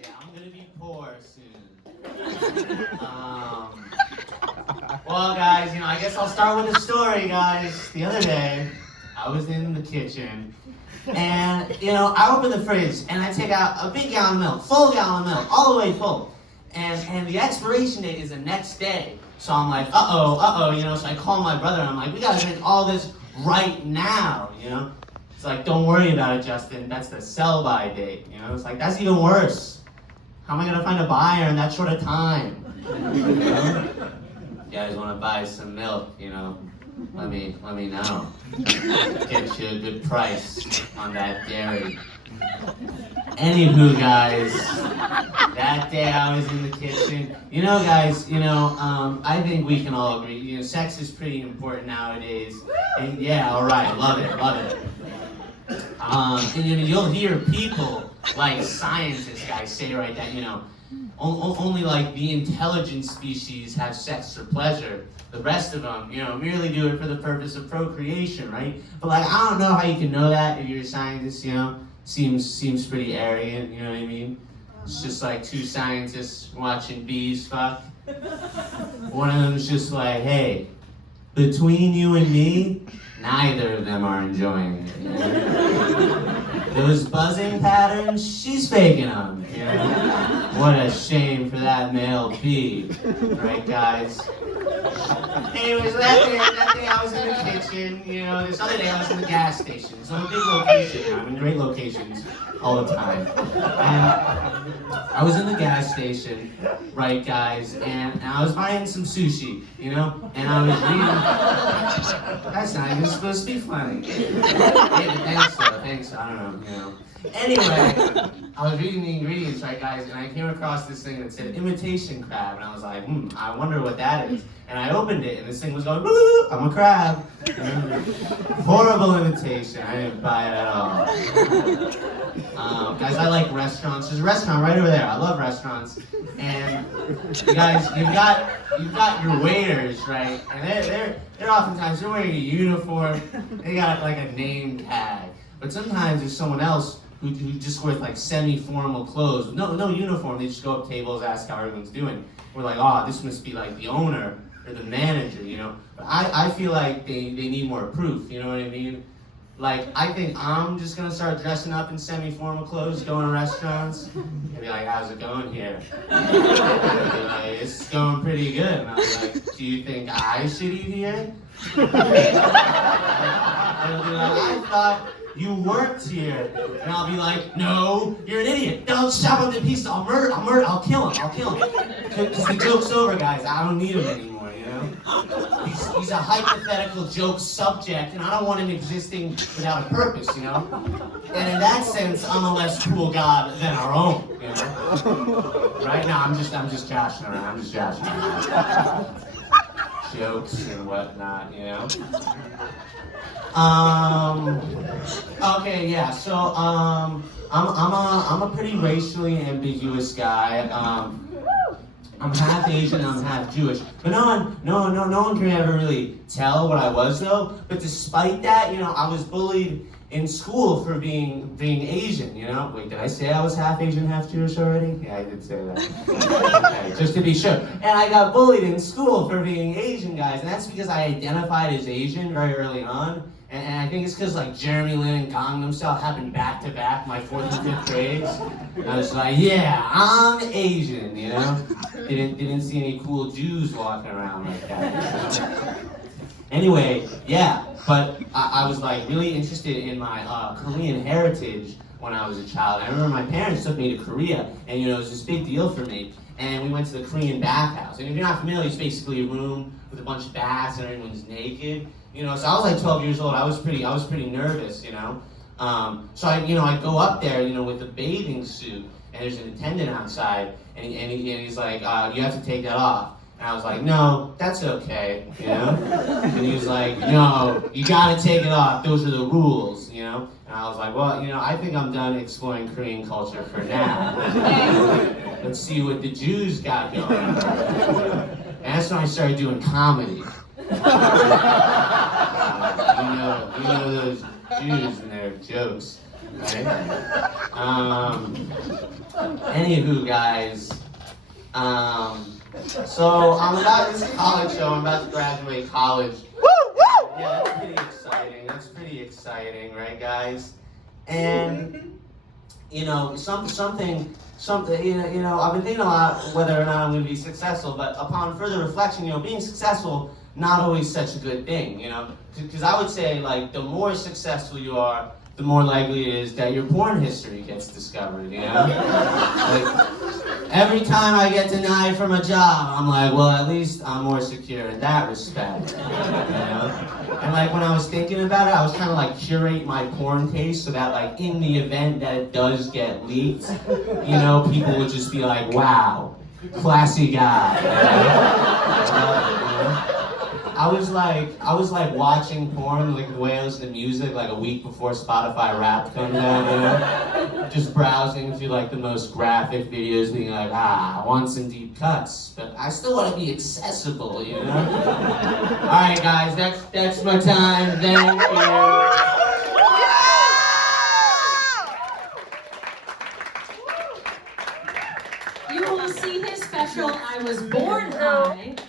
Yeah, I'm gonna be poor soon. Well, guys, I guess I'll start with a story, guys. The other day, I was in the kitchen, and, I open the fridge, and I take out a big gallon of milk, full gallon of milk, all the way full. And the expiration date is the next day. So I'm like, so I call my brother, and I'm like, we gotta drink all this right now. It's like, don't worry about it, Justin, that's the sell-by date. It's like, that's even worse. How am I gonna find a buyer in that short of time? You guys wanna buy some milk, let me know. Get you a good price on that dairy. Anywho, guys, that day I was in the kitchen. Guys, I think we can all agree, sex is pretty important nowadays. And yeah, all right, love it. And you'll hear people like scientists, guys, say right that, only like the intelligent species have sex for pleasure. The rest of them, merely do it for the purpose of procreation, right? But like, I don't know how you can know that if you're a scientist, seems pretty arrogant, you know what I mean? It's just like two scientists watching bees fuck. One of them's just like, hey, between you and me, neither of them are enjoying it. Those buzzing patterns, she's faking them. What a shame for that male bee, right, guys? Anyways, that day I was in the kitchen. This other day I was in the gas station. So I'm a big location. I'm in great locations all the time. And I was in the gas station, right, guys, and I was buying some sushi, and I was reading. That's not even supposed to be funny. Yeah, thanks, I don't know. Anyway, I was reading the ingredients, right, guys, and I came across this thing that said imitation crab, and I was like, I wonder what that is. And I opened it, and this thing was going, "Boo, I'm a crab." Horrible imitation. I didn't buy it at all. Guys, I like restaurants. There's a restaurant right over there. I love restaurants. And you guys, you've got your waiters, right? And they're oftentimes they're wearing a uniform. They got like a name tag. But sometimes there's someone else who just wears like semi-formal clothes with no uniform. They just go up tables, ask how everyone's doing. We're like, oh, this must be like the owner or the manager, But I feel like they need more proof, you know what I mean? Like, I think I'm just gonna start dressing up in semi-formal clothes, going to restaurants, and be like, how's it going here? And they'll be like, it's going pretty good. And I'll be like, do you think I should eat here? And they'll be like, I thought you worked here. And I'll be like, no, you're an idiot. Don't shove him to pieces. I'll kill him. Because the joke's over, guys. I don't need him anymore, He's a hypothetical joke subject, and I don't want him existing without a purpose, And in that sense, I'm a less cruel god than our own, Right now, I'm just joshing around. Jokes and whatnot, Okay, yeah. So, I'm a pretty racially ambiguous guy. I'm half Asian, I'm half Jewish. But no one can ever really tell what I was though. But despite that, I was bullied in school for being Asian, Wait, did I say I was half Asian, half Jewish already? Yeah, I did say that. Okay, just to be sure. And I got bullied in school for being Asian, guys. And that's because I identified as Asian very early on. And I think it's because like Jeremy Lin and Gangnam Style happened back to back my 4th and 5th grades. I was like, yeah, I'm Asian, Didn't see any cool Jews walking around like that. Anyway, yeah, but I was like really interested in my Korean heritage when I was a child. I remember my parents took me to Korea, and it was this big deal for me. And we went to the Korean bathhouse. And if you're not familiar, it's basically a room with a bunch of baths and everyone's naked. So I was like 12 years old. I was pretty nervous, So I go up there, with a bathing suit, and there's an attendant outside, and he's like, you have to take that off. And I was like, no, that's okay, And he was like, no, you gotta take it off. Those are the rules, And I was like, well, I think I'm done exploring Korean culture for now. Let's see what the Jews got going. And that's when I started doing comedy. You know those Jews and their jokes, right? Anywho, guys, so I'm about this college show. I'm about to graduate college. Yeah, that's pretty exciting. That's pretty exciting, right, guys? And you know, something. You know, I've been thinking a lot whether or not I'm going to be successful. But upon further reflection, you know, being successful not always such a good thing. You know, because I would say like the more successful you are, the more likely it is that your porn history gets discovered. You know, like every time I get denied from a job, I'm like, well, at least I'm more secure in that respect. You know. And like when I was thinking about it, I was trying to like curate my porn taste so that like in the event that it does get leaked, you know, people would just be like, wow, classy guy. I was like watching porn like the way I listen to music like a week before Spotify Wrapped comes out, you know? Just browsing through like the most graphic videos, being like, I want some deep cuts, but I still want to be accessible, you know? All right, guys, that's my time. Thank you. You will see his special I Was Born High